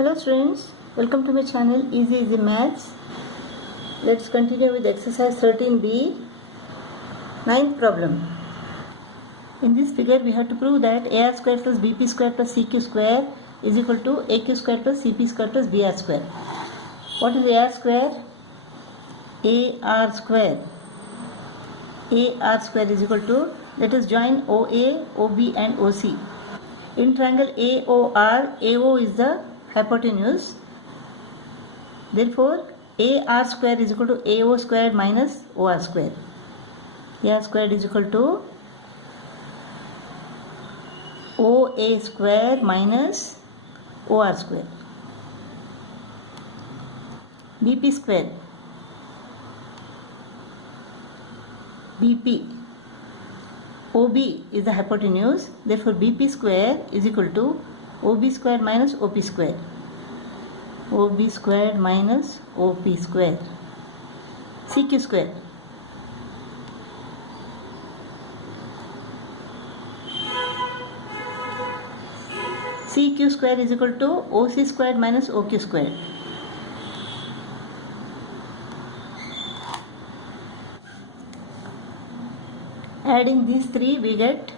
Hello students, welcome to my channel Easy Maths. Let's continue with exercise 13b, ninth problem. In this figure we have to prove that AR square plus BP square plus CQ square is equal to AQ square plus CP square plus BR square. What is AR square? AR square. AR square is equal to, let us join OA, OB and OC. In triangle AOR, AO is the hypotenuse. Therefore, AR square is equal to AO square minus OR square. AR square is equal to OA square minus OR square. BP square. BP. OB is the hypotenuse. Therefore, BP square is equal to OB square minus OP square. OB square minus OP square. CQ square. CQ square is equal to OC square minus OQ square. Adding these three, we get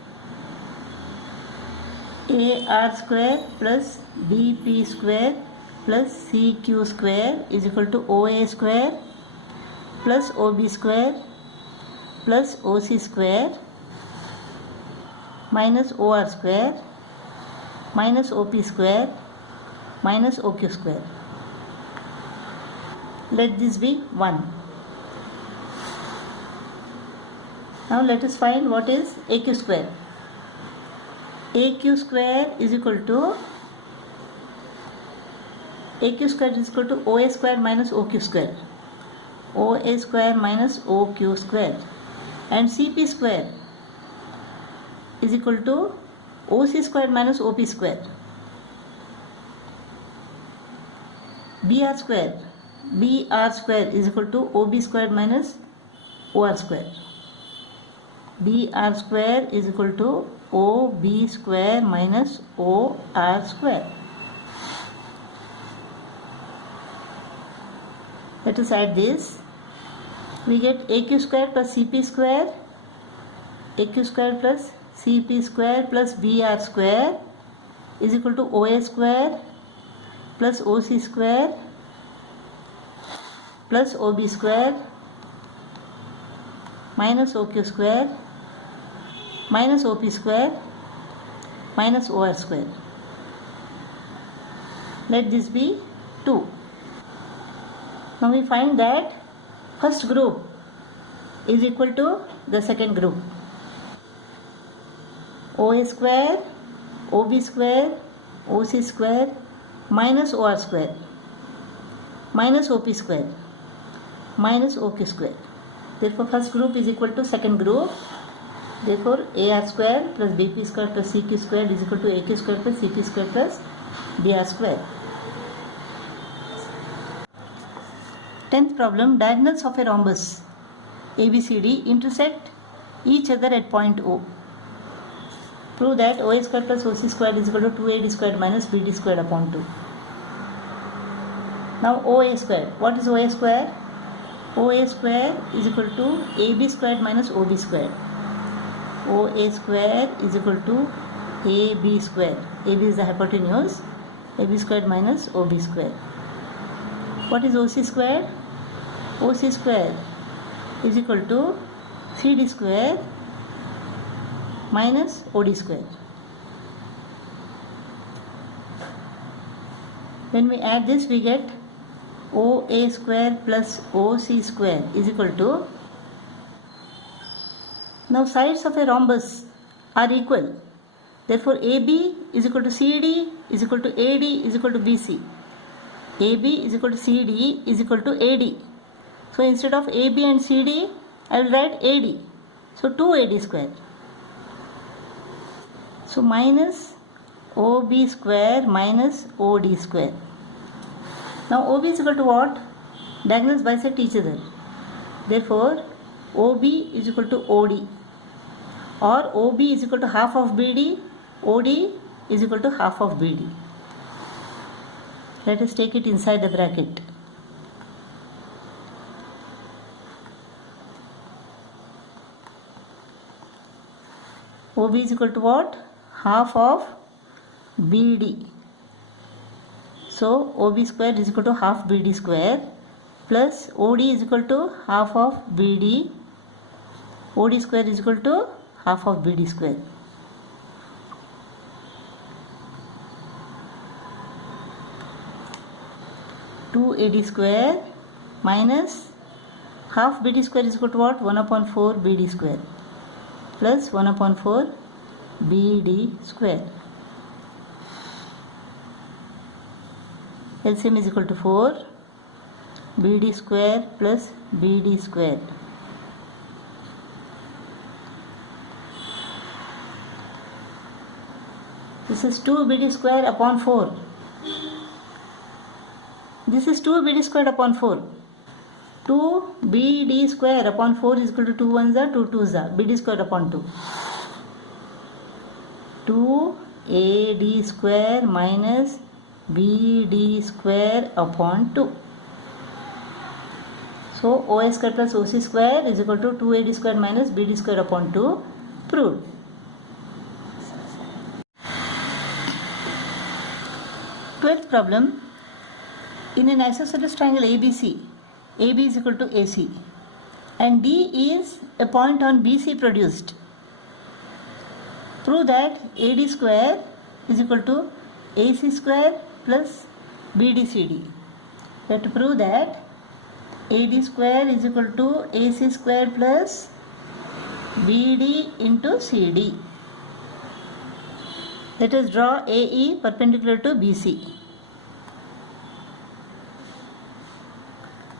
AR square plus BP square plus CQ square is equal to OA square plus OB square plus OC square minus OR square minus OP square minus OQ square. Let this be 1. Now let us find what is AQ square. AQ square is equal to OA square minus OQ square. OA square minus OQ square. And CP square is equal to OC square minus OP square. BR square is equal to OB square minus OR square. BR square is equal to OB square minus OR square. Let us add this. We get AQ square plus CP square, AQ square plus CP square plus BR square is equal to OA square plus OC square plus OB square minus OQ square minus OP square minus OR square. Let this be 2. Now we find that first group is equal to the second group. OA square, OB square, OC square minus OR square minus OP square minus OQ square. Therefore, first group is equal to second group. Therefore, AR square plus BP square plus CQ square is equal to AQ square plus CP square plus BR square. 10th problem, diagonals of a rhombus ABCD intersect each other at point O. Prove that OA square plus OC square is equal to 2AD squared minus BD squared upon 2. Now OA square. What is OA square? OA square is equal to AB squared minus OB squared. OA square is equal to AB square. AB is the hypotenuse. AB squared minus OB square. What is OC square? OC square is equal to 3D square minus OD square. When we add this, we get OA square plus OC square is equal to, now sides of a rhombus are equal. Therefore, AB is equal to CD is equal to AD is equal to BC. AB is equal to CD is equal to AD. So instead of AB and CD, I will write AD. So 2AD square. So minus OB square minus OD square. Now OB is equal to what? Diagonals bisect each other. Therefore, OB is equal to OD. Or OB is equal to half of BD, OD is equal to half of BD. Let us take it inside the bracket. OB is equal to what? Half of BD. So OB square is equal to half BD square plus OD is equal to half of BD. OD square is equal to half of BD square. Two AD square minus half BD square is equal to what? 1 upon 4 BD square plus 1 upon 4 BD square. LCM is equal to 4 BD square plus BD square. This is 2 BD square upon 4. This is 2 BD square upon 4. 2 BD square upon 4 is equal to 2 1s are 2 2s are BD square upon 2. 2 AD square minus BD square upon 2. So OA square plus OC square is equal to 2 AD square minus BD square upon 2. Proved. Twelfth problem. In an isosceles triangle ABC, AB is equal to AC and D is a point on BC produced. Prove that AD square is equal to AC square plus BDCD. We have to prove that AD square is equal to AC square plus BD into CD. Let us draw AE perpendicular to BC.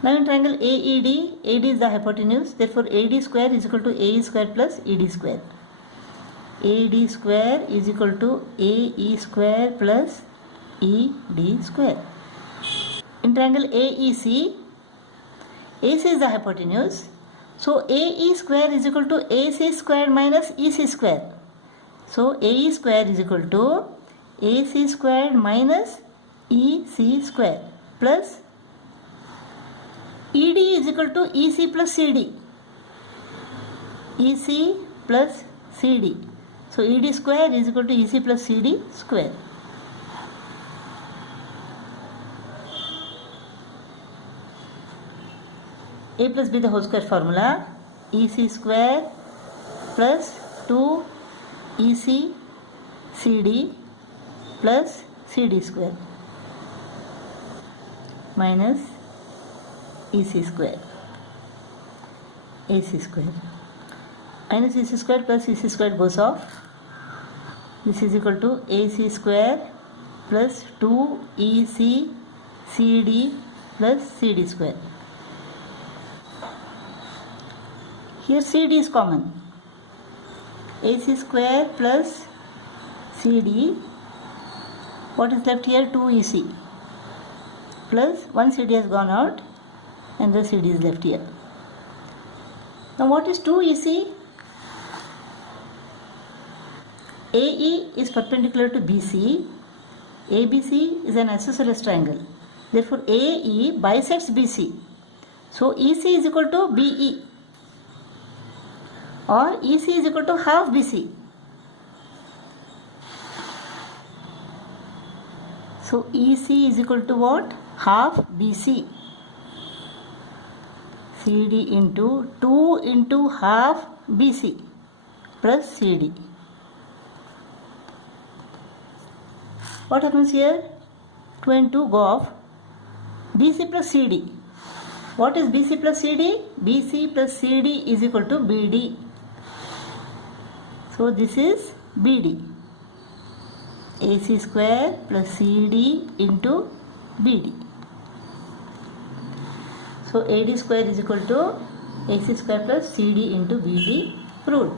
Now in triangle AED, AD is the hypotenuse, therefore AD square is equal to AE square plus ED square. AD square is equal to AE square plus ED square. In triangle AEC, AC is the hypotenuse, so AE square is equal to AC square minus EC square. So AE square is equal to AC square minus EC square plus ED is equal to EC plus CD. EC plus CD. So ED square is equal to EC plus CD square. A plus B the whole square formula. EC square plus 2 EC CD plus CD square minus EC square, AC square, minus EC square plus EC square goes off. This is equal to AC square plus 2 EC CD plus CD square. Here CD is common. AC square plus CD. What is left here? 2 EC plus 1 CD has gone out and the CD is left here. Now what is 2 EC? AE is perpendicular to BC. ABC is an isosceles triangle. Therefore AE bisects BC. So EC is equal to BE or EC is equal to half BC. So EC is equal to what? Half BC. CD into 2 into half BC plus CD. What happens here? 2 and 2 go off. BC plus CD. What is BC plus CD? BC plus CD is equal to BD. So this is BD. AC square plus CD into BD. So AD square is equal to AC square plus CD into BD. Proved.